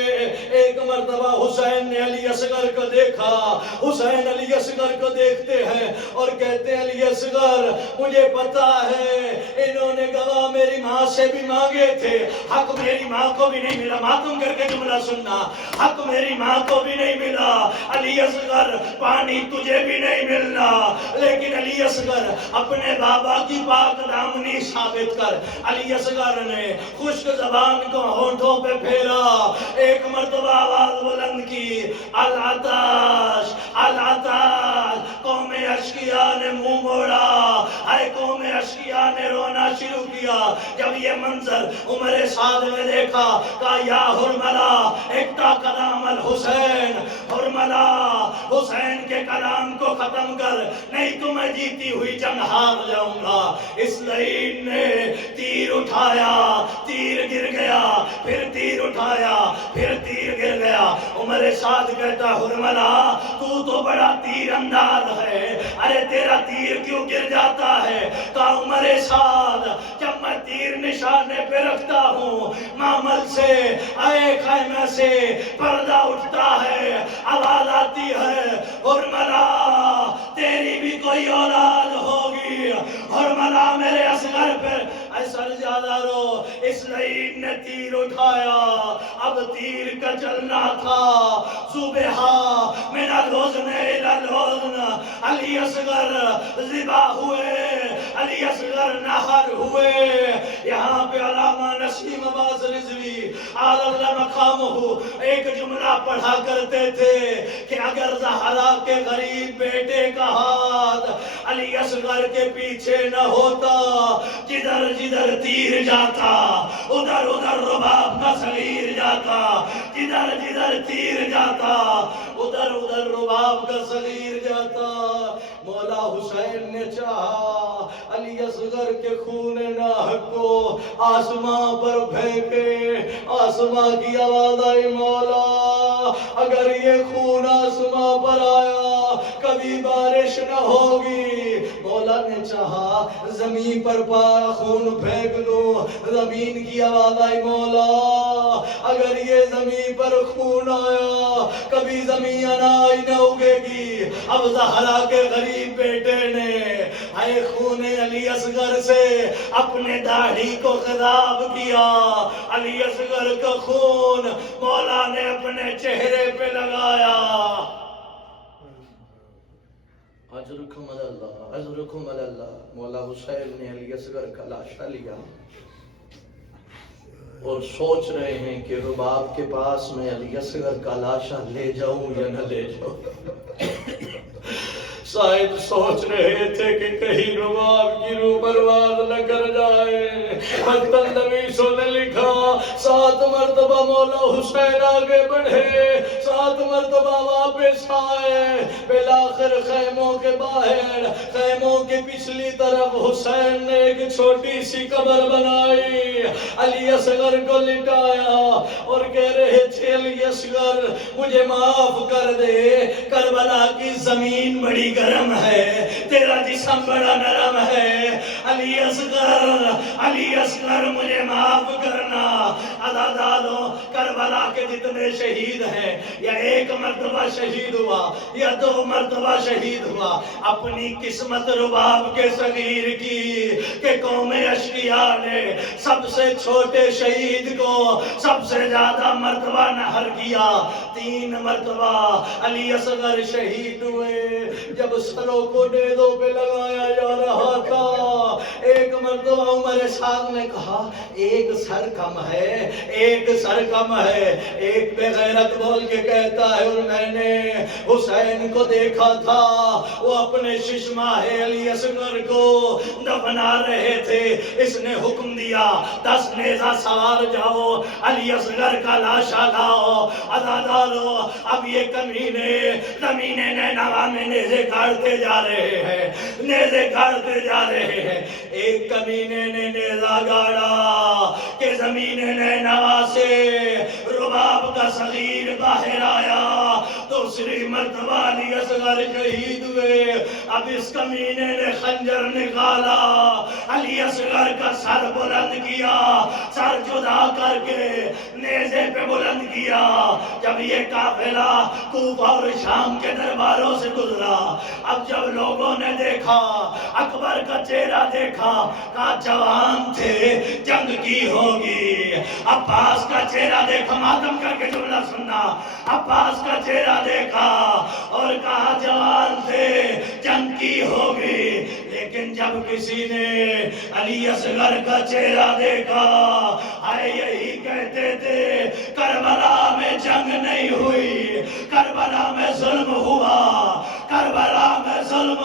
ایک مرتبہ حسین نے علی اصغر کو دیکھا، حسین علی اصغر کو دیکھتے ہیں اور کہتے ہیں، علی اصغر مجھے پتا ہے انہوں نے گواہ میری ماں سے بھی مانگے تھے، حق میری ماں کو بھی نہیں ملا۔ ماتم کر کے جملہ سننا، حق میری ماں کو بھی نہیں ملا، علی اصغر پانی تجھے بھی نہیں ملنا، لیکن علی اصغر اپنے بابا کی پاک دامنی ثابت کر۔ علی اصغر نے خشک زبان کو ہونٹوں پہ پھیرا، ایک مرتبہ آواز بلند کی، العطاش العطاش۔ قوم اشقیاء نے منہ موڑا، اے قوم اشقیاء نے رونا شروع کیا۔ جب یہ منظر عمر سعد نے دیکھا، کہا، یا حرملا اقطع کلام الحسین، حرملا حسین کے کلام کو ختم کر، نہیں تو میں جیتی ہوئی جنگ ہار جاؤں گا۔ اس لعین نے تیر اٹھایا، تیر گر گیا، پھر تیر اٹھایا، پھر تیر گر گیا۔ عمر سعد کہتا، حرملا تو بڑا تیر انداز ہے، ارے تیرا تیر کیوں گر جاتا ہے؟ کہا، عمر سعد جب میں تیر نشانے پہ رکھتا ہوں، معمل سے تائے خیمے سے پردہ اٹھتا ہے، آواز آتی ہے، حرملا تیری بھی کوئی اولاد ہوگی، حرملا میرے اصغر پر ایسر زیادہ رو۔ اس لعین نے تیر اٹھایا، اب تیر کا چلنا تھا، صبحا من الحزن الى الحزن، علی اصغر ذبح ہوئے، علی اصغر نہر ہوئے۔ یہاں پہ علامہ نسیم عباس رضوی اعلی اللہ مقامہ ایک جملہ پڑھا کرتے تھے کہ اگر زہرا کے غریب بیٹے کا ہاتھ علی اصغر کے پیچھے نہ ہوتا، جدھر جدھر تیر جاتا ادھر ادھر رباب کا صغیر جاتا، جدھر جدھر تیر جاتا ادھر ادھر رباب کا صغیر جاتا۔ مولا حسین نے چاہا علی اصغر کے خون ناحق کو آسمان پر پھینکے، آسمان کی آواز آئی، مولا اگر یہ خون آسمان پر آیا کبھی بارش نہ ہوگی۔ مولا نے چاہا زمین پر خون پھینک دو، زمین کی آواز آئی، مولا اگر یہ زمین پر خون آیا کبھی زمین اناج نہ اگے گی۔ اب زہرا کے غریب بیٹے نے اے خون علی اصغر سے اپنے داڑھی کو خضاب کیا، علی اصغر کا خون مولا نے اپنے چہرے پہ لگایا۔ اجرکم علی اللہ، اجرکم علی اللہ۔ مولا حسین نے علی اصغر کا لاشا لیا اور سوچ رہے ہیں کہ رباب کے پاس میں علی اصغر کا لاشا لے جاؤں یا نہ لے جاؤں۔ شاید سوچ رہے تھے کہ کہیں رباب کی روح برباد نہ کر جائے۔ مکتب نویسوں نے لکھا 7 مرتبہ مولا حسین آگے بڑھے، 7 مرتبہ واپس آئے، بالآخر خیموں کے باہر، خیموں کے پچھلی طرف حسین نے ایک چھوٹی سی قبر بنائی، علی اصغر کو لٹایا اور کہہ رہے تھے علی اصغر مجھے معاف کر دے، کربلا کی زمین بڑی گرم ہے، تیرا جسم بڑا نرم ہے، علی اصغر مجھے معاف کرنا۔ عزادارو کربلا کے جتنے شہید ہیں یا ایک مرتبہ شہید ہوا یا 2 مرتبہ شہید ہوا، اپنی قسمت رباب کے صغیر کی کہ قوم اشقیاء نے سب سے چھوٹے شہید کو سب سے زیادہ مرتبہ نہر کیا، 3 مرتبہ علی اصغر شہید ہوئے۔ جب سروں کو نیزوں پہ لگایا جا رہا تھا، ایک مرتبہ عمر سعد نے کہا ایک سر کم ہے، ایک سر کم ہے۔ ایک بے غیرت بول کے کہتا ہے اور میں نے حسین کو دیکھا تھا، وہ اپنے ششماہ علی اصغر کو دفنا رہے تھے، اس نے حکم دیا 10 نیزہ سوار جاؤ، علی اصغر کا لاشا لاؤ۔ عزادارو اب یہ کمینے زمین نینوا میں نیزے گاڑتے جا رہے ہیں، نیزے گاڑتے جا رہے ہیں۔ ایک کمینے نے نیزہ گاڑا کہ زمین نینوا سے رباب کا صغیر باہر آیا، دوسری مرتبہ علی اصغر شہید ہوئے۔ اب اس کمینے نے خنجر نکالا، علی اصغر کا سر بلند کیا، سر جدا کر کے نیزے پہ بلند کیا۔ جب یہ قافلہ کوفہ اور شام کے درباروں سے گزرا، اب جب لوگوں نے دیکھا، اکبر کا چہرہ دیکھا، کہا جوان تھے جنگ کی ہوگی۔ عباس کا چہرہ دیکھا، ماتم کر کے جملہ سننا، عباس کا چہرہ دیکھا اور کہا جوان تھے جنگ کی ہوگی۔ لیکن جب کسی نے علی اصغر کا چہرہ دیکھا، آئے یہی کہتے تھے کربلا میں جنگ نہیں ہوئی، کربلا میں ظلم ہوا، کربلا میں ظلم